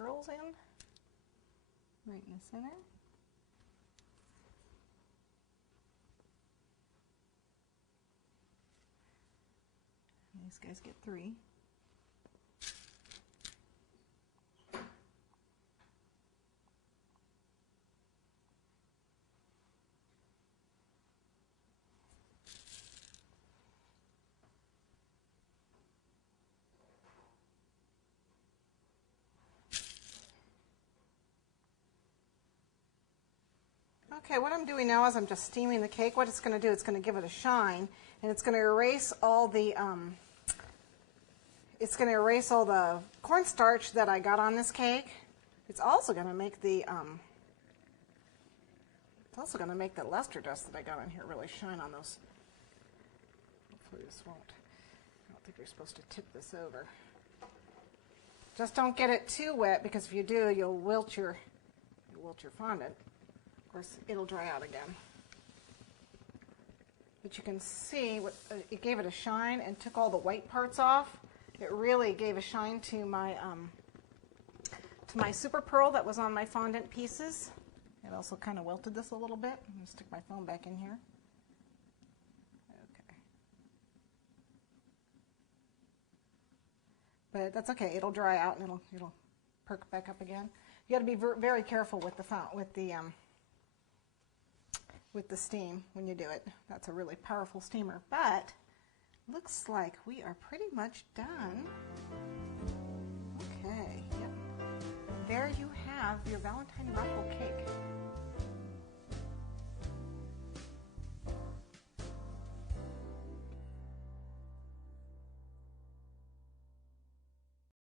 pearls in, right in the center. And these guys get 3. Okay, what I'm doing now is I'm just steaming the cake. What it's going to do, it's going to give it a shine, and it's going to erase all the cornstarch that I got on this cake. It's also going to make the luster dust that I got on here really shine on those. Hopefully this won't. I don't think you're supposed to tip this over. Just don't get it too wet, because if you do, you'll wilt your fondant. Of course, it'll dry out again. But you can see it gave it a shine and took all the white parts off. It really gave a shine to my super pearl that was on my fondant pieces. It also kind of wilted this a little bit. I'm going to stick my foam back in here. Okay. But that's okay. It'll dry out and it'll perk back up again. You got to be very careful with the steam when you do it. That's a really powerful steamer. But looks like we are pretty much done. Okay, yep. There you have your Valentine Ruffle cake.